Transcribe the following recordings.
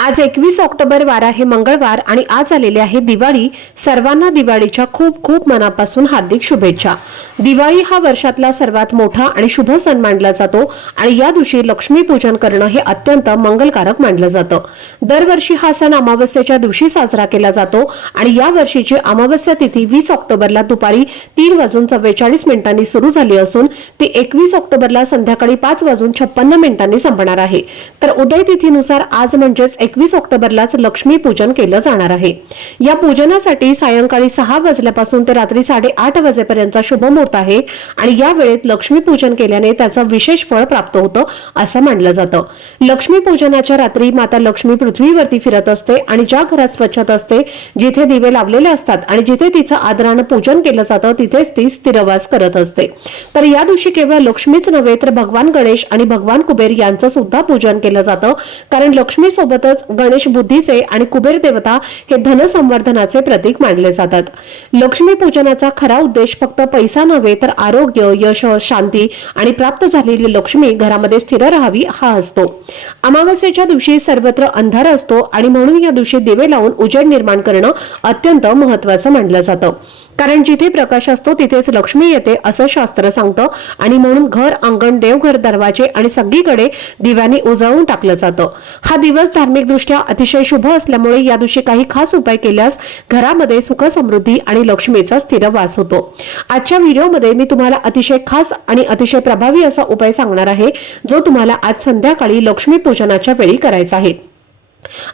आज एकवीस ऑक्टोबर वार आहे मंगळवार आणि आज आलेली आहे दिवाळी. सर्वांना दिवाळीच्या खूप खूप मनापासून हार्दिक शुभेच्छा. दिवाळी हा वर्षातला सर्वात मोठा आणि शुभ सण मानला जातो आणि या दिवशी लक्ष्मीपूजन करणं हे अत्यंत मंगलकारक मानलं जातं. दरवर्षी हा सण अमावस्येच्या दिवशी साजरा केला जातो आणि या वर्षीची अमावस्या तिथी वीस ऑक्टोबरला दुपारी तीन वाजून चव्वेचाळीस मिनिटांनी सुरू झाली असून ती एकवीस ऑक्टोबरला संध्याकाळी पाच वाजून छप्पन्न मिनिटांनी संपणार आहे. तर उदय तिथीनुसार आज म्हणजेच एकवीस ऑक्टोबरलाच लक्ष्मी पूजन केलं जाणार आहे. या पूजनासाठी सायंकाळी सहा वाजल्यापासून ते रात्री साडेआठ वाजेपर्यंतचा शुभ मुहूर्त आहे आणि या वेळेत लक्ष्मी पूजन केल्याने त्याचं विशेष फळ प्राप्त होतं असं मानलं जातं. लक्ष्मी पूजनाच्या रात्री माता लक्ष्मी पृथ्वीवरती फिरत असते आणि ज्या घरात स्वच्छता असते जिथे दिवे लावलेले असतात आणि जिथे तिचं आदरानं पूजन केलं जातं तिथेच ती स्थिरवास करत असते. तर या दिवशी केवळ लक्ष्मीच नव्हे तर भगवान गणेश आणि भगवान कुबेर यांचं सुद्धा पूजन केलं जातं. कारण लक्ष्मी सोबतच गणेश बुद्धीचे आणि कुबेर देवता हे धनसंवर्धनाचे प्रतीक मानले जातात. लक्ष्मी पूजनाचा खरा उद्देश फक्त पैसा नव्हे तर आरोग्य यश शांती आणि प्राप्त झालेली लक्ष्मी घरामध्ये स्थिर राहावी हा असतो. अमावस्येच्या दिवशी सर्वत्र अंधार असतो आणि म्हणून या दिवशी दिवे लावून उजेड निर्माण करणं अत्यंत महत्वाचं मानलं जातं. कारण जिथे प्रकाश असतो तिथेच लक्ष्मी येते असं शास्त्र सांगतं. आणि म्हणून घर अंगण देवघर दरवाजे आणि सगळीकडे दिव्याने उजळून टाकलं जातं. हा दिवस धार्मिकदृष्ट्या अतिशय शुभ असल्यामुळे या दिवशी काही खास उपाय केल्यास घरामध्ये सुख समृद्धी आणि लक्ष्मीचा स्थिर वास होतो. आजच्या व्हिडिओमध्ये मी तुम्हाला अतिशय खास आणि अतिशय प्रभावी असा उपाय सांगणार आहे जो तुम्हाला आज संध्याकाळी लक्ष्मी पूजनाच्या वेळी करायचा आहे.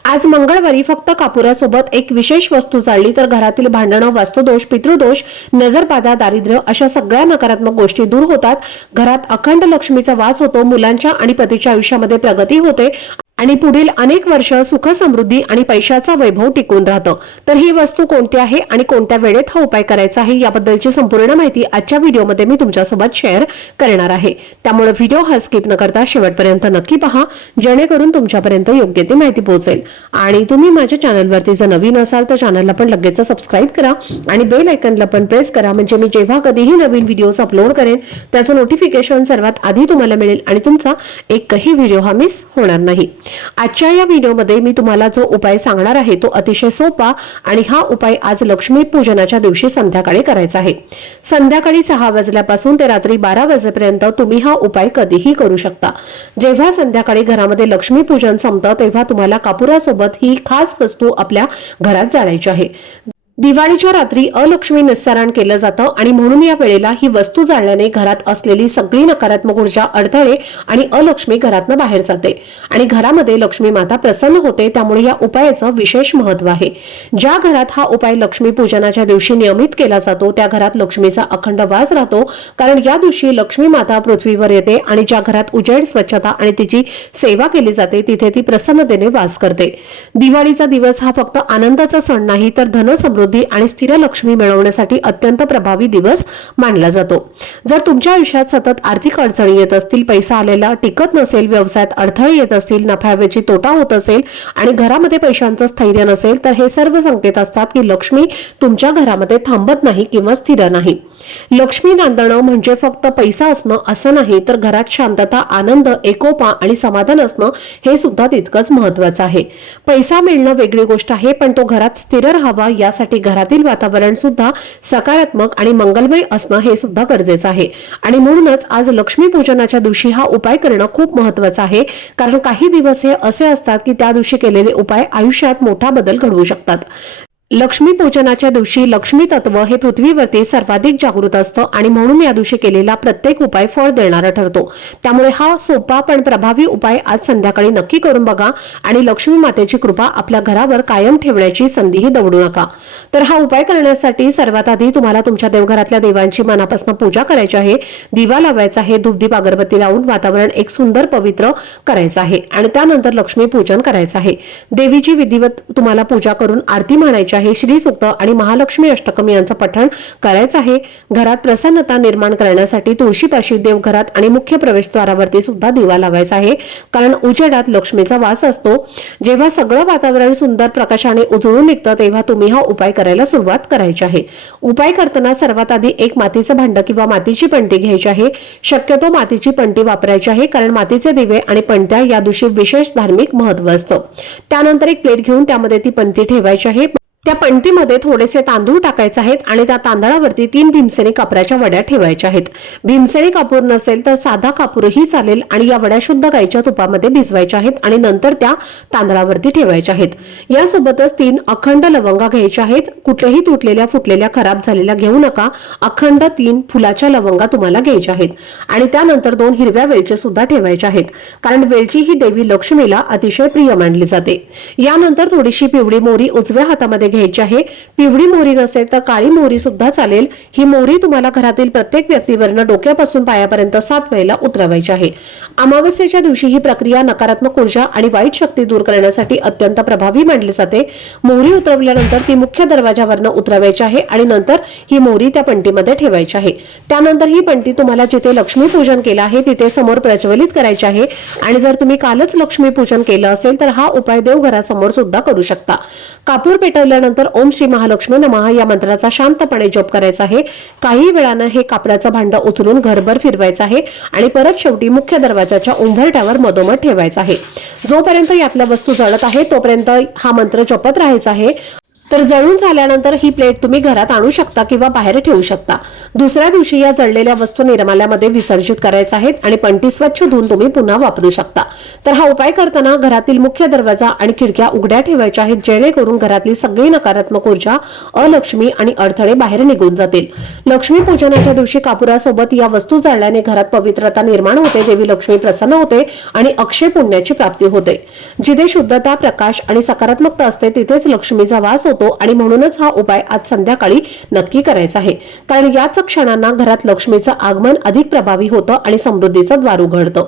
आज मंगळवारी फक्त कापुरासोबत एक विशेष वस्तू चालली तर घरातील भांडणं वास्तुदोष पितृदोष नजरबाधा दारिद्र्य अशा सगळ्या नकारात्मक गोष्टी दूर होतात. घरात अखंड लक्ष्मीचा वास होतो मुलांच्या आणि पतीच्या आयुष्यामध्ये प्रगती होते. आणि पुढील अनेक वर्ष सुख समृद्धी आणि पैशाचा वैभव टिकून राहतं. तर ही वस्तू कोणती आहे आणि कोणत्या वेळेत हा उपाय करायचा आहे याबद्दलची संपूर्ण माहिती आजच्या व्हिडिओमध्ये मी तुमच्यासोबत शेअर करणार आहे. त्यामुळे व्हिडिओ हा स्किप न करता शेवटपर्यंत नक्की पहा जेणेकरून तुमच्यापर्यंत योग्य ती माहिती पोहोचेल. आणि तुम्ही माझ्या चॅनलवरती जर नवीन असाल तर चॅनलला पण लगेच सबस्क्राईब करा आणि बेल आयकनला पण प्रेस करा. म्हणजे मी जेव्हा कधीही नवीन व्हिडिओज अपलोड करेन त्याचं नोटिफिकेशन सर्वात आधी तुम्हाला मिळेल आणि तुमचा एकही व्हिडिओ हा मिस होणार नाही. आजच्या या व्हिडिओमध्ये मी तुम्हाला जो उपाय सांगणार आहे तो अतिशय सोपा आणि हा उपाय आज लक्ष्मी पूजनाच्या दिवशी संध्याकाळी करायचा आहे. संध्याकाळी सहा वाजल्यापासून ते रात्री बारा वाजेपर्यंत तुम्ही हा उपाय कधीही करू शकता. जेव्हा संध्याकाळी घरामध्ये लक्ष्मी पूजन संपतं तेव्हा तुम्हाला कापुरासोबत ही खास वस्तू आपल्या घरात जाळायची आहे. दिवाळीच्या रात्री अलक्ष्मी निस्सारण केलं जातं आणि म्हणून या वेळेला ही वस्तू जाळल्याने घरात असलेली सगळी नकारात्मक ऊर्जा अडथळे आणि अलक्ष्मी घरातनं बाहेर जाते. आणि घरामध्ये लक्ष्मी माता प्रसन्न होते त्यामुळे या उपायाचं विशेष महत्त्व आहे. ज्या घरात हा उपाय लक्ष्मी पूजनाच्या दिवशी नियमित केला जातो त्या घरात लक्ष्मीचा अखंड वास राहतो. कारण या दिवशी लक्ष्मी माता पृथ्वीवर येते आणि ज्या घरात उजेड स्वच्छता आणि तिची सेवा केली जाते तिथे ती प्रसन्नतेने वास करते. दिवाळीचा दिवस हा फक्त आनंदाचा सण नाही तर धन समृद्धी आणि स्थिर लक्ष्मी मिळवण्यासाठी अत्यंत प्रभावी दिवस मानला जातो. जर तुमच्या आयुष्यात सतत आर्थिक अडचणी येत असतील पैसा आलेला टिकत नसेल व्यवसायात अडथळे येत असतील नफ्याऐवजी तोटा होत असेल आणि घरामध्ये पैशांचं स्थैर्य नसेल तर हे सर्व संकेत असतात की लक्ष्मी तुमच्या घरामध्ये थांबत नाही किंवा स्थिर नाही. लक्ष्मी नांदणं म्हणजे फक्त पैसा असणं असं नाही तर घरात शांतता आनंद एकोपा आणि समाधान असणं हे सुद्धा तितकंच महत्वाचं आहे. पैसा मिळणं वेगळी गोष्ट आहे पण तो घरात स्थिर राहावा यासाठी घरातील वातावरण सुद्धा सकारात्मक आणि मंगलमय असणं हे सुद्धा गरजेचं आहे. आणि म्हणूनच आज लक्ष्मी पूजनाच्या दिवशी हा उपाय करणं खूप महत्वाचं आहे. कारण काही दिवस हे असे असतात की त्या दिवशी केलेले उपाय आयुष्यात मोठा बदल घडवू शकतात. लक्ष्मी पूजनाच्या दिवशी लक्ष्मी तत्व हे पृथ्वीवरती सर्वाधिक जागृत असतं आणि म्हणून या दिवशी केलेला प्रत्येक उपाय फळ देणारा ठरतो. त्यामुळे हा सोपा पण प्रभावी उपाय आज संध्याकाळी नक्की करून बघा आणि लक्ष्मी मातेची कृपा आपल्या घरावर कायम ठेवण्याची संधीही दवडू नका. तर हा उपाय करण्यासाठी सर्वात आधी तुम्हाला तुमच्या देवघरातल्या देवांची मनापासून पूजा करायची आहे. दिवा लावायचा आहे धुपदीप अगरबत्ती लावून वातावरण एक सुंदर पवित्र करायचं आहे आणि त्यानंतर लक्ष्मी पूजन करायचं आहे. देवीची विधिवत तुम्हाला पूजा करून आरती म्हणायची आहे. आहे श्री सुक्त आणि महालक्ष्मी अष्टकम यांचं पठण करायचं आहे. घरात प्रसन्नता निर्माण करण्यासाठी तुळशीपाशी देवघरात आणि मुख्य प्रवेशद्वारावरती सुद्धा दिवा लावायचा आहे. कारण उजेडात लक्ष्मीचा वास असतो. जेव्हा सगळं वातावरण सुंदर प्रकाशाने उजळून निघतं तेव्हा तुम्ही हा उपाय करायला सुरुवात करायची आहे. उपाय करताना सर्वात आधी एक मातीचं भांड किंवा मातीची पणती घ्यायची आहे. शक्यतो मातीची पणती वापरायची आहे कारण मातीचे दिवे आणि पणत्या या दिवशी विशेष धार्मिक महत्त्व असतं. त्यानंतर एक प्लेट घेऊन त्यामध्ये ती पणती ठेवायची आहे. त्या पणतीमध्ये थोडेसे तांदूळ टाकायचे आहेत आणि त्या तांदळावरती तीन भीमसेनी कापराच्या वड्या ठेवायच्या आहेत. भीमसेनी कापूर नसेल तर साधा कापूरही चालेल आणि या वड्या शुद्ध गाईच्या तुपामध्ये भिजवायच्या आहेत आणि नंतर त्या तांदळावरती ठेवायच्या आहेत. यासोबतच तीन अखंड लवंगा घ्यायच्या आहेत. कुठल्याही तुटलेल्या फुटलेल्या खराब झालेल्या घेऊ नका. अखंड तीन फुलाच्या लवंगा तुम्हाला घ्यायच्या आहेत. आणि त्यानंतर दोन हिरव्या वेलच्या सुद्धा ठेवायच्या आहेत. कारण वेलची ही देवी लक्ष्मीला अतिशय प्रिय मानली जाते. यानंतर थोडीशी पिवळी मोरी उजव्या हातामध्ये घ्यायची आहे. पिवळी मोहरी नसेल तर काळी मोहरी सुद्धा चालेल. ही मोहरी तुम्हाला घरातील प्रत्येक व्यक्तीवरनं डोक्यापासून पायापर्यंत सात वेळेला उतरवायची आहे. अमावस्येच्या दिवशी ही प्रक्रिया नकारात्मक ऊर्जा आणि वाईट शक्ती दूर करण्यासाठी अत्यंत प्रभावी मानली जाते. मोहरी उतरवल्यानंतर ती मुख्य दरवाजावरनं उतरवायची आहे आणि नंतर ही मोहरी त्या पणतीमध्ये ठेवायची आहे. त्यानंतर ही पणती तुम्हाला जिथे लक्ष्मीपूजन केलं आहे तिथे समोर प्रज्वलित करायची आहे. आणि जर तुम्ही कालच लक्ष्मी पूजन केलं असेल तर हा उपाय देवघरासमोर सुद्धा करू शकता. कापूर पेटवल्यानंतर ओम श्री महालक्ष्मी नमः या मंत्राचा शांतपणे जप करायचा आहे. काही वेळानं हे कापडाचं भांड उचलून घरभर फिरवायचं आहे आणि परत शेवटी मुख्य दरवाजाच्या उंबरट्यावर मधोमध ठेवायचं आहे. जोपर्यंत यातल्या वस्तू जळत आहे तोपर्यंत हा मंत्र जपत राहायचा आहे. तर जळून झाल्यानंतर ही प्लेट तुम्ही घरात आणू शकता किंवा बाहेर ठेवू शकता. दुसऱ्या दिवशी या जळलेल्या वस्तू निर्माल्यामध्ये विसर्जित करायच्या आहेत आणि पणती स्वच्छ धुवून तुम्ही पुन्हा वापरू शकता. तर हा उपाय करताना घरातील मुख्य दरवाजा आणि खिडक्या उघड्या ठेवायच्या आहेत जेणेकरून घरातली सगळी नकारात्मक ऊर्जा अलक्ष्मी आणि अडथळे बाहेर निघून जातील. लक्ष्मी पूजनाच्या दिवशी कापुरासोबत या वस्तू जाळल्याने घरात पवित्रता निर्माण होते देवी लक्ष्मी प्रसन्न होते आणि अक्षय पुण्याची प्राप्ती होते. जिथे शुद्धता प्रकाश आणि सकारात्मकता असते तिथेच लक्ष्मीचा वास होतो. आणि म्हणूनच हा उपाय आज संध्याकाळी नक्की करायचा आहे. कारण याच क्षणांना घरात लक्ष्मीचं आगमन अधिक प्रभावी होतं आणि समृद्धीचं द्वार उघडतं.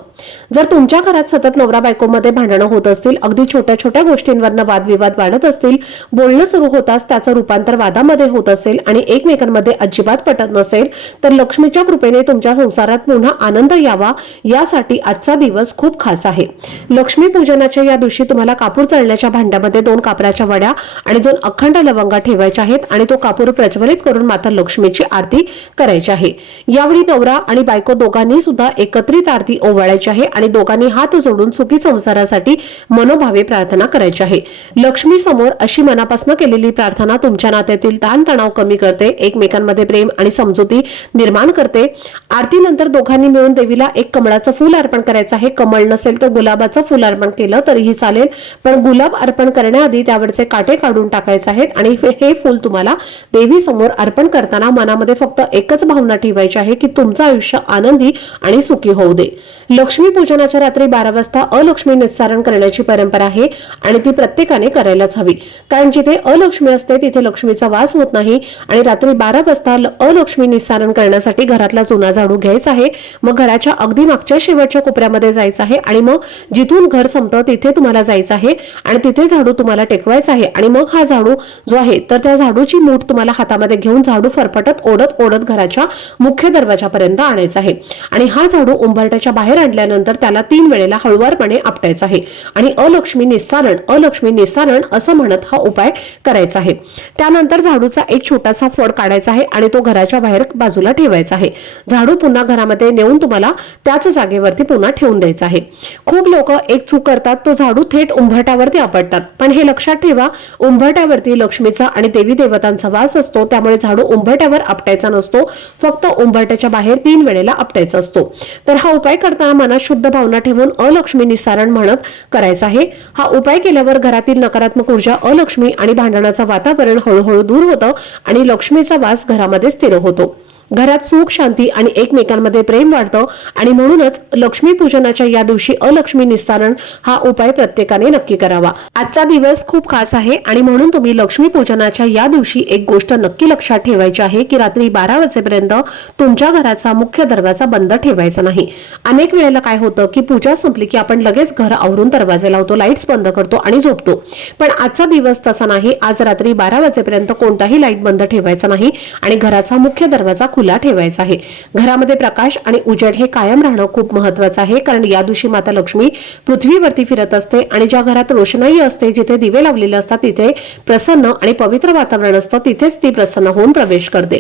जर तुमच्या घरात सतत नवरा बायकोमध्ये भांडणं होत असतील अगदी छोट्या छोट्या गोष्टींवरनं वादविवाद वाढत असतील बोलणं सुरू होताच त्याचं रूपांतर वादामध्ये होत असेल आणि एकमेकांमध्ये अजिबात पटत नसेल तर लक्ष्मीच्या कृपेने तुमच्या संसारात पुन्हा आनंद यावा यासाठी आजचा दिवस खूप खास आहे. लक्ष्मी पूजनाच्या या दिवशी तुम्हाला कापूर चळण्याच्या भांड्यामध्ये दोन कापराच्या वड्या आणि दोन अखंड लवंगा ठेवायच्या आहेत आणि तो कापूर प्रज्वलित करून माता लक्ष्मीची आरती करायची आहे. यावेळी नवरा आणि बायको दोघांनी सुद्धा एकत्रित आरती ओवाळायची आहे आणि दोघांनी हात जोडून सुखी संसारासाठी मनोभावे प्रार्थना करायची आहे. लक्ष्मी समोर अशी मनापासून केलेली प्रार्थना तुमच्या नात्यातील ताणतणाव कमी करते एकमेकांमध्ये प्रेम आणि समजुती निर्माण करते. आरतीनंतर दोघांनी मिळून देवीला एक कमळाचं फूल अर्पण करायचं आहे. कमळ नसेल तर गुलाबाचं फूल अर्पण केलं तरीही चालेल पण गुलाब अर्पण करण्याआधी त्यावरचे काटे काढून टाकायचे आहेत आणि हे फूल तुम्हाला देवी समोर अर्पण करताना मनामध्ये फक्त एकच भावना ठेवायची आहे की तुमचं आयुष्य आनंदी आणि सुखी होऊ दे. लक्ष्मी पूजनाच्या रात्री बारा वाजता अलक्ष्मी निस्सारण करण्याची परंपरा आहे आणि ती प्रत्येकाने करायलाच हवी. कारण जिथे अलक्ष्मी असते तिथे लक्ष्मीचा वास होत नाही आणि रात्री बारा वाजता अलक्ष्मी निस्सारण करण्यासाठी घरातला जुना झाडू घ्यायचा आहे मग घराच्या अगदी मागच्या शेवटच्या कोपऱ्यामध्ये जायचं आहे आणि मग जिथून घर संपतं तिथे तुम्हाला जायचं आहे आणि तिथे झाडू तुम्हाला टेकवायचा आहे आणि मग हा झाडू जो आहे तर त्या झाडूची मूठ तुम्हाला हातामध्ये घेऊन झाडू फरफटत ओढत ओढत घराच्या मुख्य दरवाजापर्यंत आणायचा आहे. आणि हा झाडू उंबरट्याच्या बाहेर आणल्यानंतर त्याला तीन वेळेला हळुवारपणे आपटायचा आहे. आणि अलक्ष्मी निस्सारण अलक्ष्मी निस्तारण असं म्हणत हा उपाय करायचा आहे. त्यानंतर झाडूचा एक छोटासा फड काढायचा आहे आणि तो घराच्या बाहेर बाजूला ठेवायचा आहे. झाडू पुन्हा घरामध्ये नेऊन तुम्हाला त्याच जागेवरती पुन्हा ठेवून द्यायचा आहे. खूप लोक एक चूक करतात तो झाडू थेट उंबरट्यावरती आपटतात. पण हे लक्षात ठेवा उंबरट्यावरती लक्ष्मीचा आणि देवी देवतांचा वास असतो त्यामुळे झाडू उंबरट्यावर आपटायचा नसतो. फक्त उंबरट्याच्या बाहेर तीन वेळेला आपटायचा असतो. तर हा उपाय करताना मनात शुद्ध भावना ठेवून अलक्ष्मी निसारण म्हणत करायचा आहे. हा उपाय केल्यावर घरातील नकारात्मक ऊर्जा अलक्ष्मी आणि भांडणाचं वातावरण हळूहळू दूर होतं आणि लक्ष्मीचा वास घरामध्ये स्थिर होतो. घरात सुख शांती आणि एकमेकांमध्ये प्रेम वाढतं आणि म्हणूनच लक्ष्मी पूजनाच्या या दिवशी अलक्ष्मी निस्तारण हा उपाय प्रत्येकाने नक्की करावा. आजचा दिवस खूप खास आहे आणि म्हणून तुम्ही लक्ष्मी पूजनाच्या या दिवशी एक गोष्ट नक्की लक्षात ठेवायची आहे की रात्री बारा वाजेपर्यंत तुमच्या घराचा मुख्य दरवाजा बंद ठेवायचा नाही. अनेक वेळेला काय होतं की पूजा संपली की आपण लगेच घर आवरून दरवाजे लावतो लाईट्स बंद करतो आणि झोपतो. पण आजचा दिवस तसा नाही. आज रात्री बारा वाजेपर्यंत कोणताही लाइट बंद ठेवायचा नाही आणि घराचा मुख्य दरवाजा खुला ठेवायचा आहे. घरामध्ये प्रकाश आणि उजेड हे कायम राहणं खूप महत्वाचं आहे कारण या दिवशी माता लक्ष्मी पृथ्वीवरती फिरत असते आणि ज्या घरात रोषणाई असते जिथे दिवे लावलेले असतात तिथे प्रसन्न आणि पवित्र वातावरण असतं तिथेच ती प्रसन्न होऊन प्रवेश करते.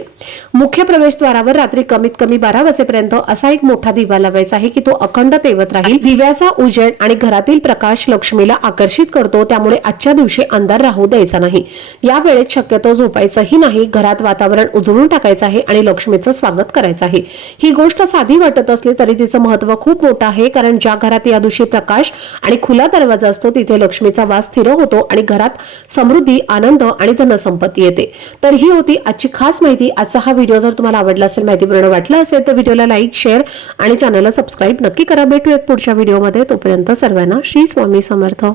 मुख्य प्रवेशद्वारावर रात्री कमीत कमी बारा वाजेपर्यंत असा एक मोठा दिवा लावायचा आहे की तो अखंड तेवत राहील. दिव्याचा उजेड आणि घरातील प्रकाश लक्ष्मीला आकर्षित करतो त्यामुळे आजच्या दिवशी अंधार राहू द्यायचा नाही. या वेळेत शक्यतो झोपायचंही नाही घरात वातावरण उजळून टाकायचं आहे आणि लक्ष्मीचं स्वागत करायचं आहे. ही गोष्ट साधी वाटत असली तरी तिचं महत्त्व खूप मोठं आहे कारण ज्या घरात या दिवशी प्रकाश आणि खुला दरवाजा असतो तिथे लक्ष्मीचा वास स्थिर होतो आणि घरात समृद्धी आनंद आणि धनसंपत्ती येते. तर ही होती आजची खास माहिती. आजचा हा व्हिडिओ जर तुम्हाला आवडला असेल माहितीपूर्ण वाटला असेल तर व्हिडिओला लाईक शेअर आणि चॅनलला सबस्क्राईब नक्की करा. भेटूयात पुढच्या व्हिडिओमध्ये. तोपर्यंत सर्वांना श्री स्वामी समर्थ.